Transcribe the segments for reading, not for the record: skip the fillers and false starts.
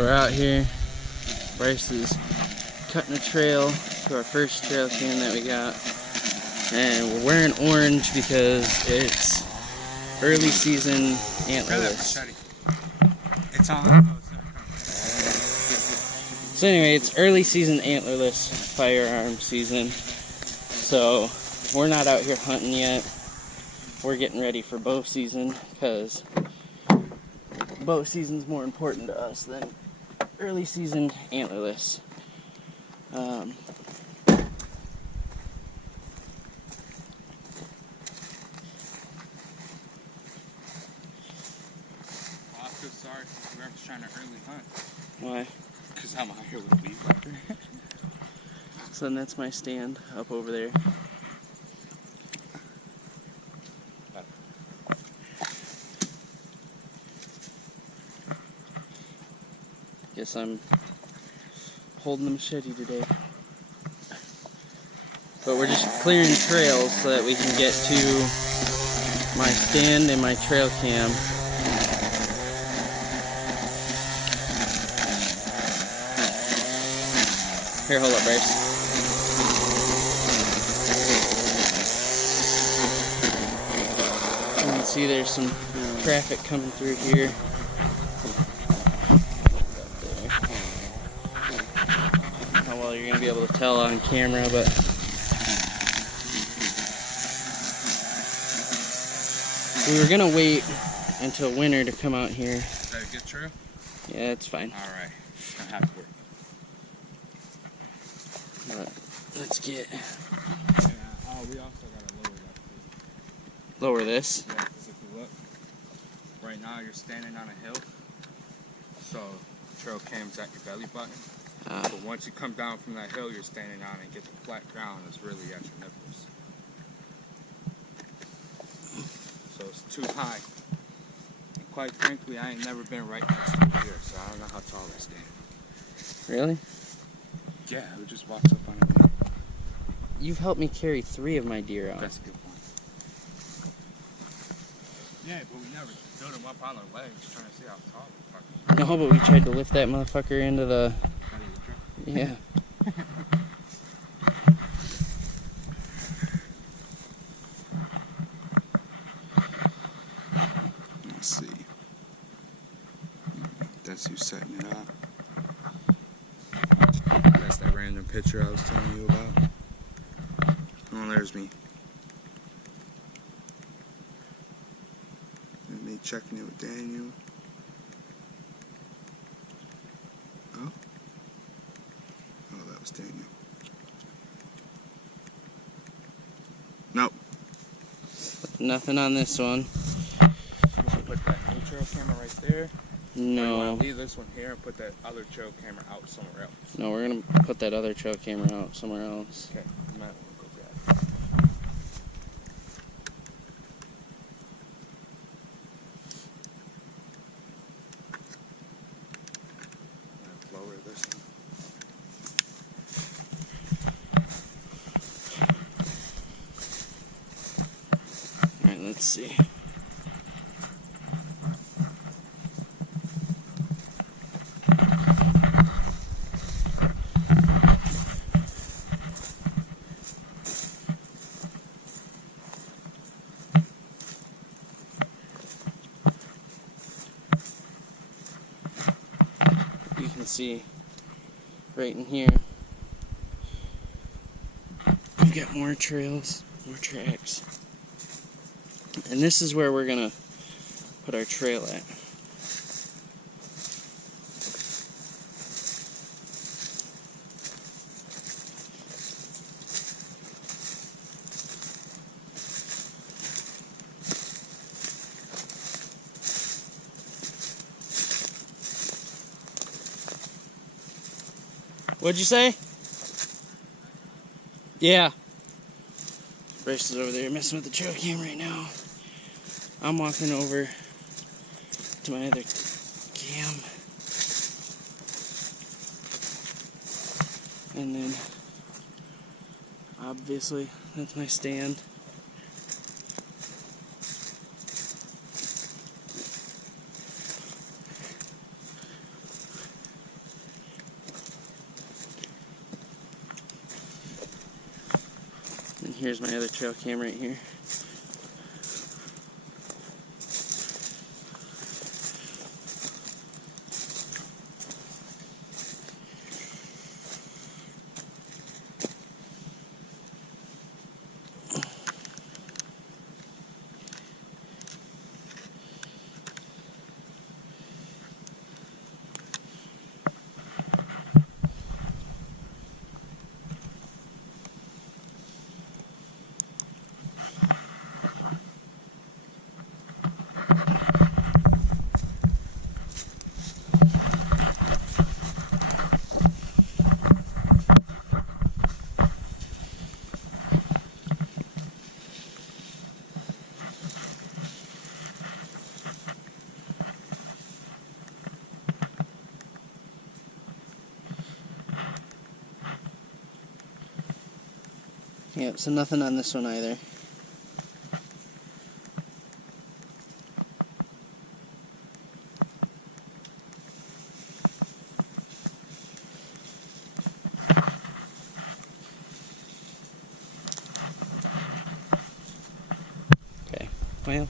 So we're out here. Bryce is cutting a trail to our first trail cam that we got. And we're wearing orange because it's early season antlerless. It's on. So anyway, it's early season antlerless firearm season. So we're not out here hunting yet. We're getting ready for bow season because bow season's more important to us than early season antlerless. I feel sorry for whoever's trying to early hunt. Why? Because I'm out here with a weed whacker. So then that's my stand up over there. Guess I'm holding the machete today. But we're just clearing trails so that we can get to my stand and my trail cam. Here, hold up, Bryce. You can see there's some traffic coming through here. How well you're going to be able to tell on camera, but we were going to wait until winter to come out here. Is that a good trail? Yeah, it's fine. Alright, just gonna have to work. But let's get... Yeah, we also gotta lower that too. Lower this? Yeah, because if you look, right now you're standing on a hill, so trail cam's at your belly button. But once you come down from that hill you're standing on and get to flat ground, it's really at your nipples. So it's too high. And quite frankly, I ain't never been right next to a deer, so I don't know how tall I stand. Really? Yeah, who just walks up on a deer? You've helped me carry 3 of my deer out. That's a good point. Yeah, but we never stood them up on our legs trying to see how tall the fuck. No, but we tried to lift that motherfucker into the... Yeah. Let's see. That's you setting it up. That's that random picture I was telling you about. Oh, there's me. And me checking it with Daniel. Oh? Oh, that was Daniel. Nope. Nothing on this one. You want to put that new trail camera right there? Or you No. want to leave this one here and put that other trail camera out somewhere else? No, we're going to put that other trail camera out somewhere else. Okay, you might want to go grab it. Lower this one. Alright, let's see. You can see right in here we've got more trails, more tracks, and this is where we're gonna put our trail at. What'd you say? Yeah. Bryce is over there messing with the trail cam right now. I'm walking over to my other cam. And then, obviously, that's my stand. here's my other trail cam right here. Yep, so nothing on this one either. Okay, well.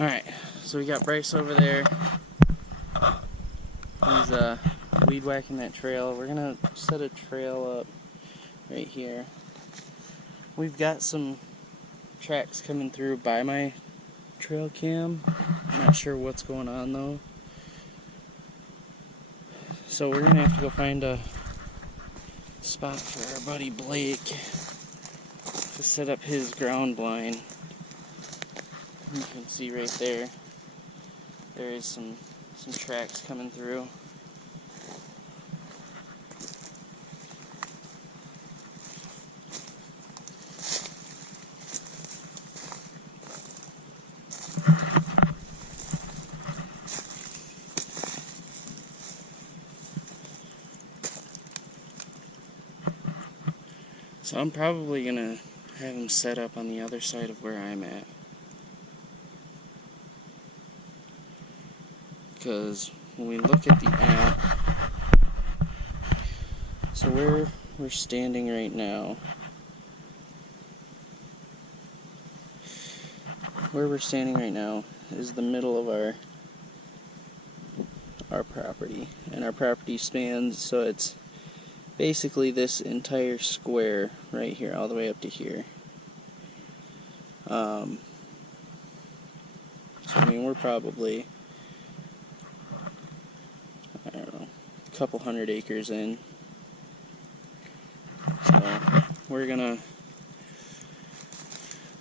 Alright, so we got Bryce over there. He's weed whacking that trail. We're gonna set a trail up right here. We've got some tracks coming through by my trail cam. I'm not sure what's going on though. So we're gonna have to go find a spot for our buddy Blake to set up his ground blind. You can see right there, there is some tracks coming through. So I'm probably gonna have him set up on the other side of where I'm at. Because when we look at the app, so where we're standing right now, is the middle of our property, and our property spans, so it's basically this entire square right here all the way up to here. So I mean, we're probably, I don't know, a couple hundred acres in. So we're gonna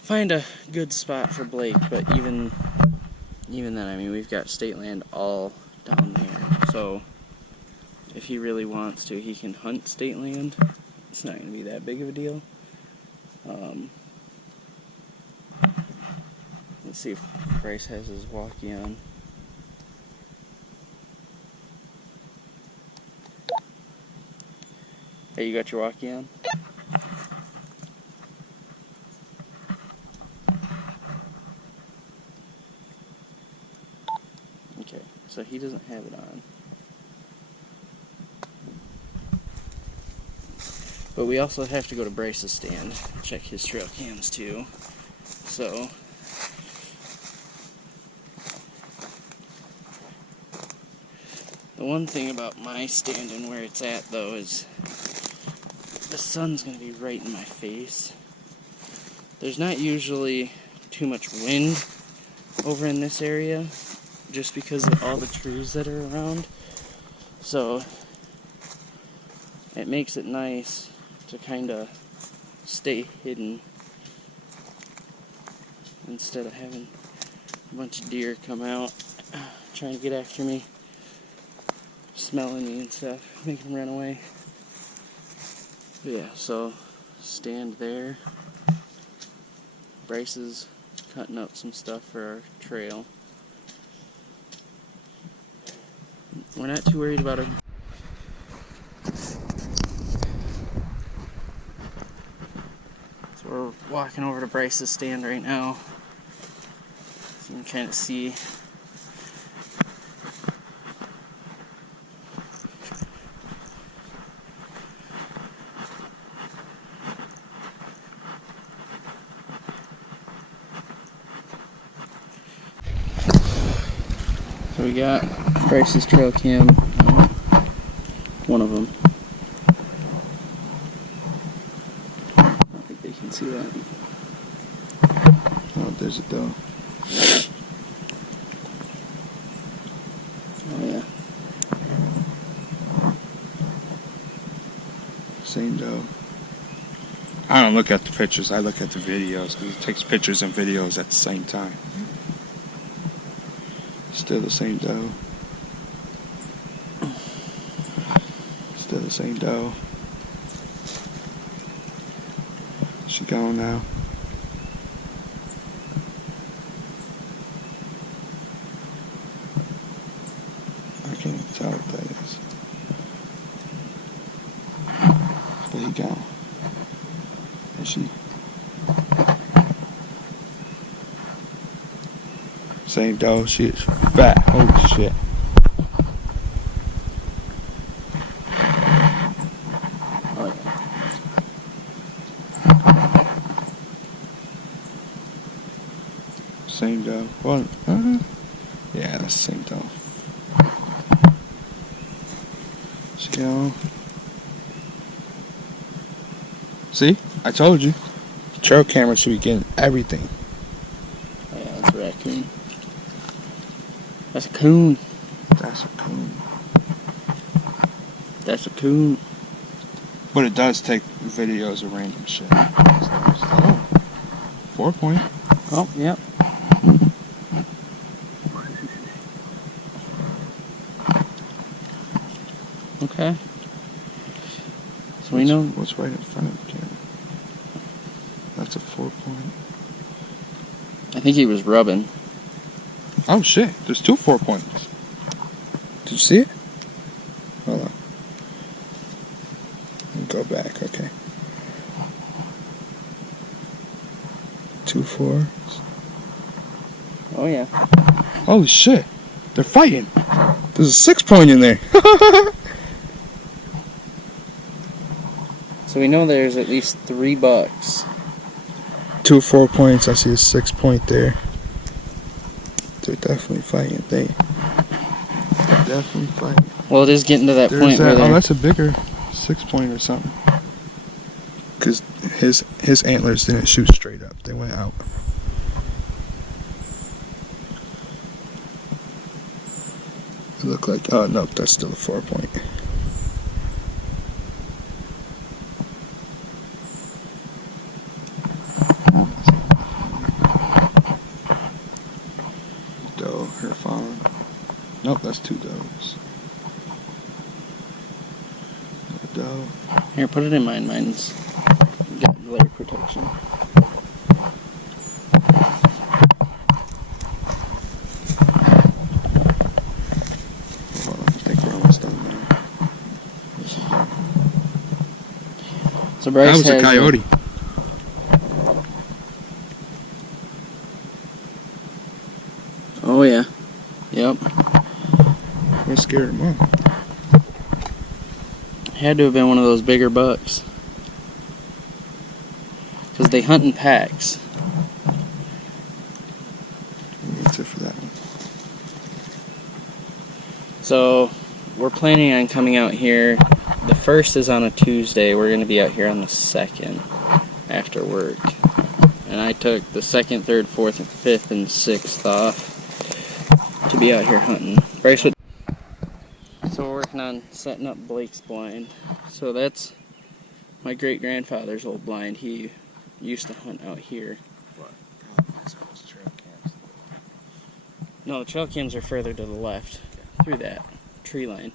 find a good spot for Blake, but even then, I mean, we've got state land all down there. So if he really wants to, he can hunt state land. It's not gonna be that big of a deal. Let's see if Bryce has his walkie on. Hey, you got your walkie on? Okay, so he doesn't have it on. But we also have to go to Bryce's stand, check his trail cams too. So the one thing about my stand and where it's at though is the sun's going to be right in my face. There's not usually too much wind over in this area just because of all the trees that are around. So it makes it nice to kind of stay hidden instead of having a bunch of deer come out trying to get after me, smelling me and stuff, making them run away. But yeah, so stand there. Bryce is cutting up some stuff for our trail. We're not too worried about it. So we're walking over to Bryce's stand right now. So you can kind of see. So we got Bryce's trail cam, one of them. I don't think they can see that. Oh, there's a doe. Oh yeah. Same doe. I don't look at the pictures, I look at the videos, because it takes pictures and videos at the same time. Still the same doe. Still the same doe. She gone now. I can't even tell what that is. But he gone. And she. Same doe. She is fat. Holy shit. Oh yeah. Same doe. Well, yeah, that's the same doe. She gone. See? I told you. Trail camera should be getting everything. Oh yeah, that's a raccoon. That's a coon. That's a coon. That's a coon. But it does take videos of random shit. Oh, 4 point. Oh, yep. Okay. So we know. What's right in front of the camera? That's a 4 point. I think he was rubbing. Oh shit, there's 2 4 points. Did you see it? Hold on. Let me go back, okay. 2 4s. Oh yeah. Holy shit, they're fighting. There's a 6 point in there. So we know there's at least 3 bucks. 2 4 points, I see a 6 point there. They're definitely fighting. They're definitely fighting. Well, it is getting to that There's point where that. they're... Oh, that's a bigger 6 point or something. Because his antlers didn't shoot straight up. They went out. It looked like... Oh, nope. That's still a 4 point. Doe. Her fawn. Nope. That's 2 does. Doe. Here, put it in mine. Mine's got glare protection. Hold on, I think we're almost done now. So Bryce That was a has coyote. Oh yeah. Yep. What scared him off? Had to have been one of those bigger bucks. Because they hunt in packs. That's it for that one. So we're planning on coming out here. The 1st is on a Tuesday. We're going to be out here on the 2nd after work. And I took the 2nd, 3rd, 4th, and 5th, and 6th off to be out here hunting. Bryce would. So we're working on setting up Blake's blind. So that's my great-grandfather's old blind. He used to hunt out here. What? That's how those trail cams. No, the trail cams are further to the left, through that tree line.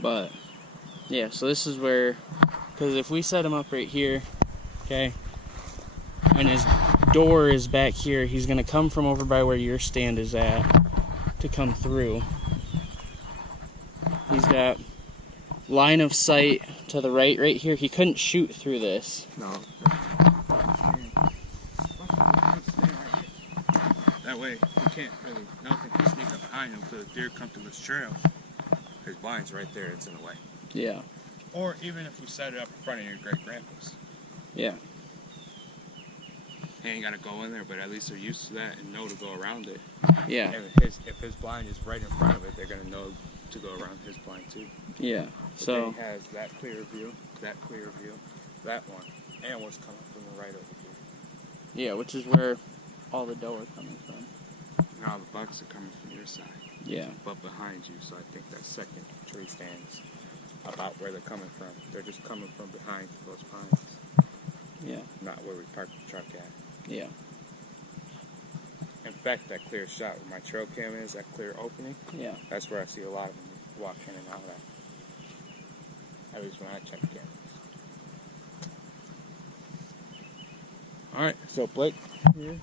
But, yeah, so this is where Because if we set him up right here, okay, and his door is back here, he's going to come from over by where your stand is at to come through. He's got line of sight to the right here. He couldn't shoot through this. No. That way, you can't really, nothing can sneak up behind him because the deer come through this trail. His blind's right there, it's in the way. Yeah. Or even if we set it up in front of your great-grandpa's. Yeah. He ain't got to go in there, but at least they're used to that and know to go around it. Yeah. And if his blind is right in front of it, they're going to know to go around his blind too. Yeah. But So he has that clear view, that one, and what's coming from the right over here. yeah, which is where all the doe are coming from. Now the bucks are coming from your side, Yeah. but behind you. So I think that second tree stands about where they're coming from. They're just coming from behind those pines. Yeah. Not where we parked the truck at. Yeah. In fact, that clear shot where my trail cam is, that clear opening, Yeah. that's where I see a lot of them walk in and out of that. At least when I check cameras. Alright, so Blake here.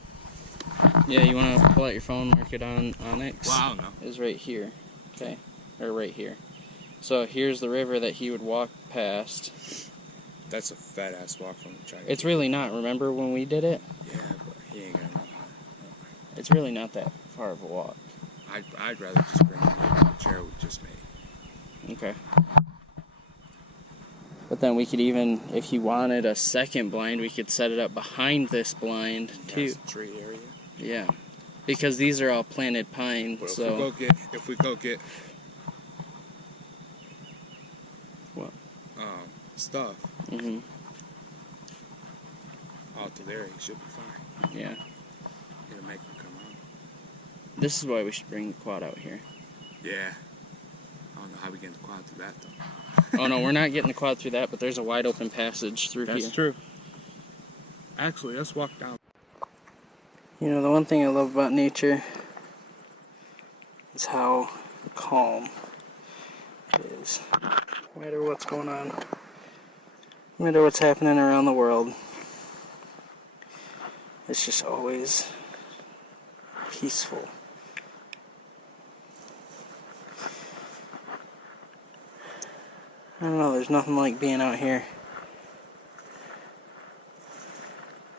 Yeah, you want to pull out your phone, mark it on Onyx? Well, I don't know. Is right here. Okay. Or right here. So here's the river that he would walk past. That's a fat ass walk from the track. It's really not. Remember when we did it? Yeah, but he ain't gonna know how. It's really not that far of a walk. I'd rather just bring him to the chair we just made. Okay. But then we could even, if he wanted a second blind, we could set it up behind this blind too. That's a tree area. Yeah. Because these are all planted pine, But so if we go get what? Stuff Mhm. out to there, he should be fine. Yeah. It'll make him come on. This is why we should bring the quad out here. Yeah. I don't know how we get the quad through that though. Oh no, we're not getting the quad through that, but there's a wide open passage through here. That's true. Actually, let's walk down. You know, the one thing I love about nature is how calm it is. No matter what's going on, no matter what's happening around the world, it's just always peaceful. I don't know, there's nothing like being out here.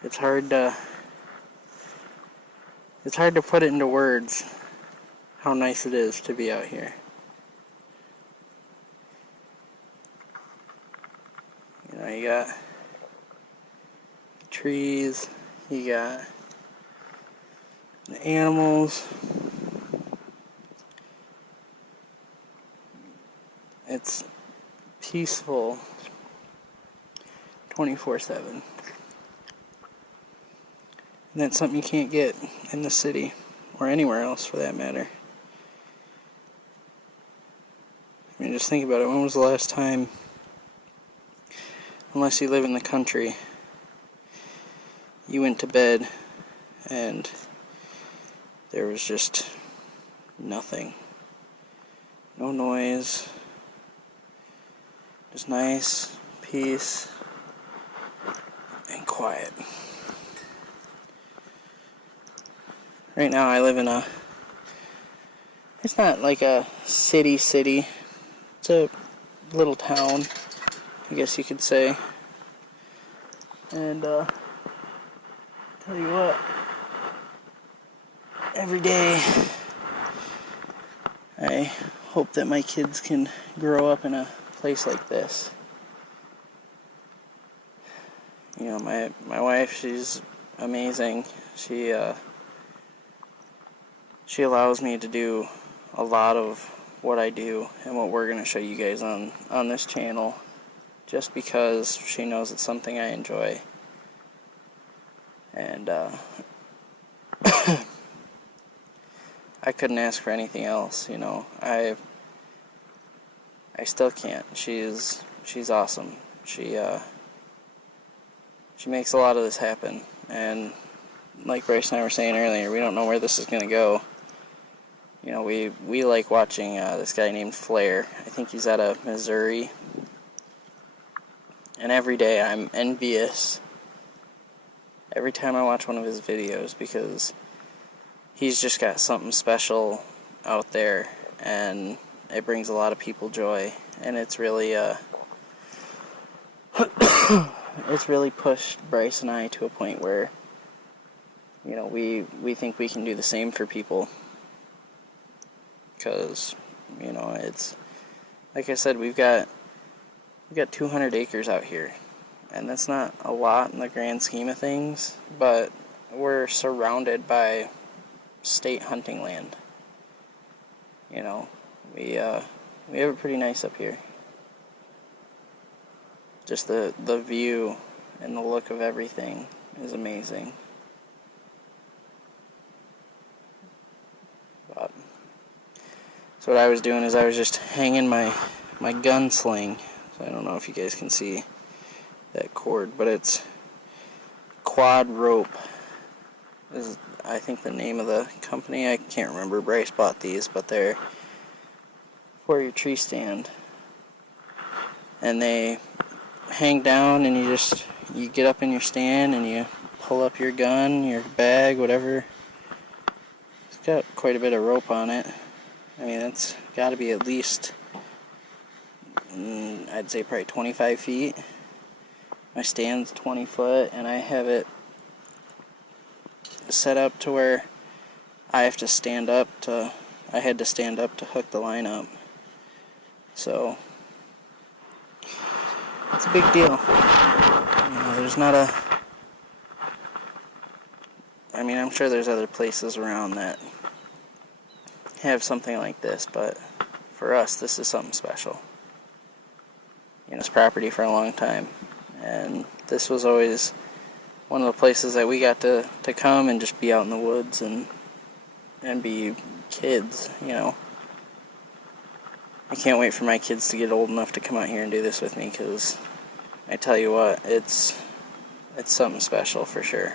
It's hard to put it into words how nice it is to be out here. You know, you got trees, you got the animals. It's peaceful 24/7. And that's something you can't get in the city, or anywhere else for that matter. I mean, just think about it. When was the last time, unless you live in the country, you went to bed and there was just nothing? No noise. Just nice peace and quiet. Right now I live in it's not like a city. It's a little town, I guess you could say. And tell you what, every day I hope that my kids can grow up in a place like this. You know, my wife, she's amazing. She allows me to do a lot of what I do and what we're going to show you guys on this channel, just because she knows it's something I enjoy. And I couldn't ask for anything else, you know. I still can't. She's awesome. She makes a lot of this happen, and like Bryce and I were saying earlier, we don't know where this is going to go. You know, we like watching this guy named Flair. I think he's out of Missouri. And every day I'm envious every time I watch one of his videos, because he's just got something special out there, and it brings a lot of people joy, and it's really it's really pushed Bryce and I to a point where, you know, we think we can do the same for people, because, you know, it's like I said, we've got 200 acres out here, and that's not a lot in the grand scheme of things, but we're surrounded by state hunting land. You know, we have it pretty nice up here. Just the view and the look of everything is amazing. But, so what I was doing is I was just hanging my gun sling. So I don't know if you guys can see that cord, but it's Quad Rope is, I think, the name of the company. I can't remember. Bryce bought these, but they're for your tree stand, and they hang down, and you get up in your stand and you pull up your gun, your bag, whatever. It's got quite a bit of rope on it. I mean, it's got to be at least, I'd say probably 25 feet. My stand's 20 foot, and I have it set up to where I had to stand up to hook the line up. So it's a big deal. You know, there's not a, I mean, I'm sure there's other places around that have something like this, but for us, this is something special. You know, it's property for a long time, and this was always one of the places that we got to come and just be out in the woods and be kids, you know. I can't wait for my kids to get old enough to come out here and do this with me, because I tell you what, it's something special for sure.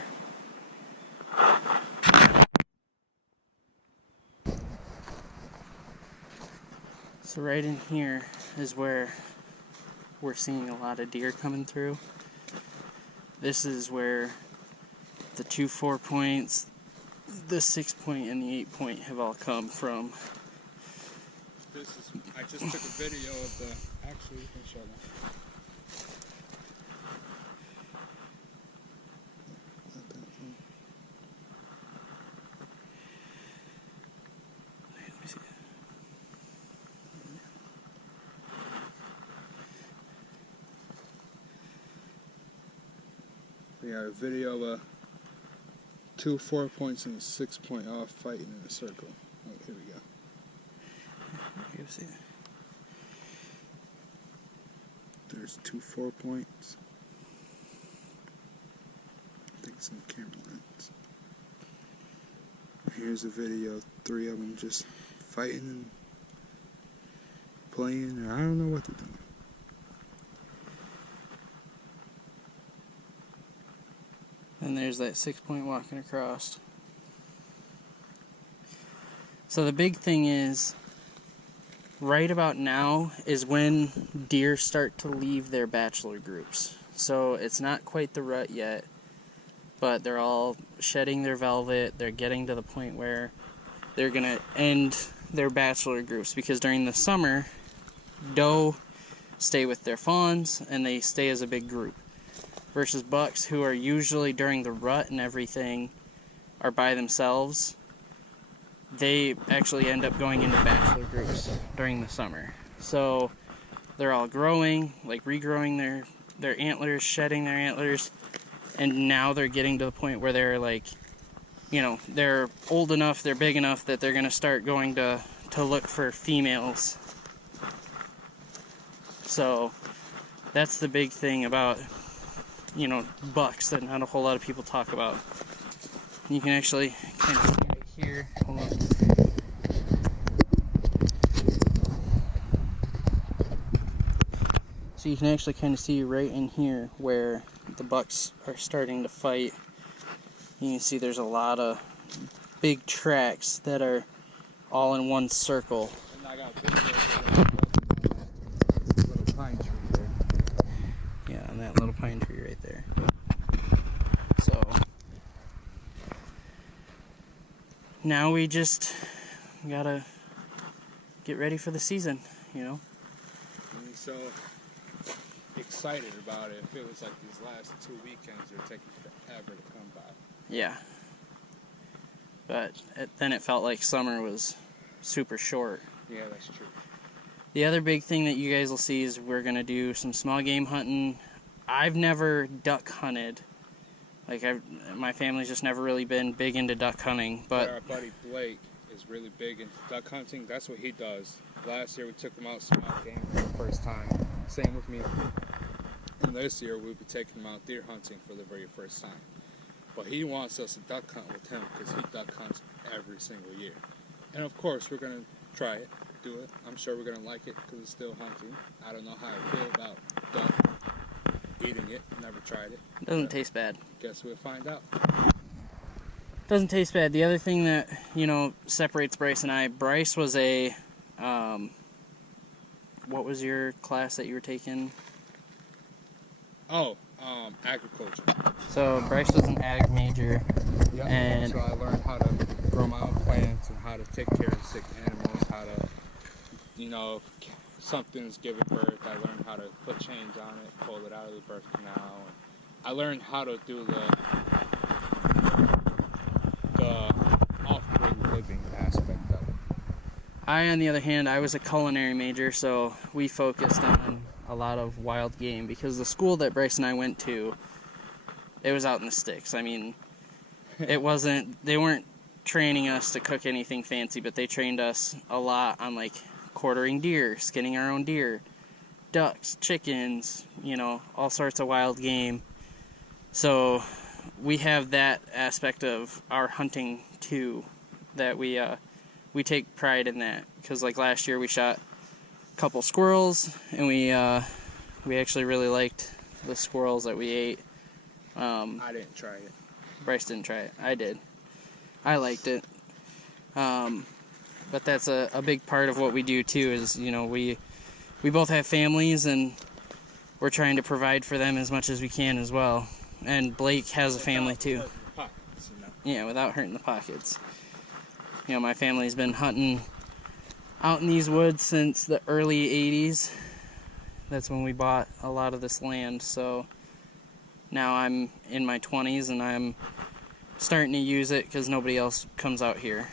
So right in here is where we're seeing a lot of deer coming through. This is where the 2 4-points, the 6-point, and the 8-point have all come from. I just took a video of the, actually you can show them. Let me see. We got a video of 2 4-points and a 6-point all fighting in a circle. Oh, here we go. You see it. There's 2 4-points. I think it's in the camera lens. Here's a video, 3 of them just fighting and playing, or I don't know what they're doing. And there's that 6-point walking across. So the big thing is, right about now is when deer start to leave their bachelor groups. So it's not quite the rut yet, but they're all shedding their velvet. They're getting to the point where they're going to end their bachelor groups, because during the summer, doe stay with their fawns and they stay as a big group, versus bucks, who are usually during the rut and everything are by themselves. They actually end up going into bachelor groups during the summer. So they're all growing, like regrowing their antlers, shedding their antlers, and now they're getting to the point where they're like, you know, they're old enough, they're big enough that they're going to start going to look for females. So that's the big thing about, you know, bucks that not a whole lot of people talk about. You can actually kind of see right here. Hold on. So you can actually kind of see right in here where the bucks are starting to fight. You can see there's a lot of big tracks that are all in one circle. And I got a little pine tree there. Yeah, and now we just gotta get ready for the season, you know. I'm so excited about it. It feels like these last 2 weekends are taking forever to come by. Yeah. But then it felt like summer was super short. Yeah, that's true. The other big thing that you guys will see is we're going to do some small game hunting. I've never duck hunted. Like, my family's just never really been big into duck hunting. But our buddy Blake is really big into duck hunting. That's what he does. Last year we took him out small game for the first time. Same with me. And this year we'll be taking him out deer hunting for the very first time. But he wants us to duck hunt with him because he duck hunts every single year. And of course we're going to try it, do it. I'm sure we're going to like it because it's still hunting. I don't know how I feel about duck eating it. Never tried it. Doesn't taste bad. Guess we'll find out. Doesn't taste bad. The other thing that, separates Bryce and I, Bryce was a, what was your class that you were taking? Agriculture. So Bryce was an ag major. Yeah. And so I learned how to grow my own plants and how to take care of sick animals, how to, if something's giving birth, I learned how to put chains on it, pull it out of the birth canal. And I learned how to do the off-grid living aspect of it. I, on the other hand, I was a culinary major, so we focused on a lot of wild game because the school that Bryce and I went to, it was out in the sticks. I mean, they weren't training us to cook anything fancy, but they trained us a lot on like quartering deer, skinning our own deer, ducks, chickens, all sorts of wild game. So we have that aspect of our hunting too, that we take pride in that, because like last year we shot a couple squirrels and we actually really liked the squirrels that we ate. I didn't try it. Bryce didn't try it. I did. I liked it. But that's a big part of what we do too, is we both have families and we're trying to provide for them as much as we can as well. And Blake has a family too. Yeah, without hurting the pockets. My family's been hunting out in these woods since the early 80s. That's when we bought a lot of this land. So now I'm in my 20s and I'm starting to use it because nobody else comes out here.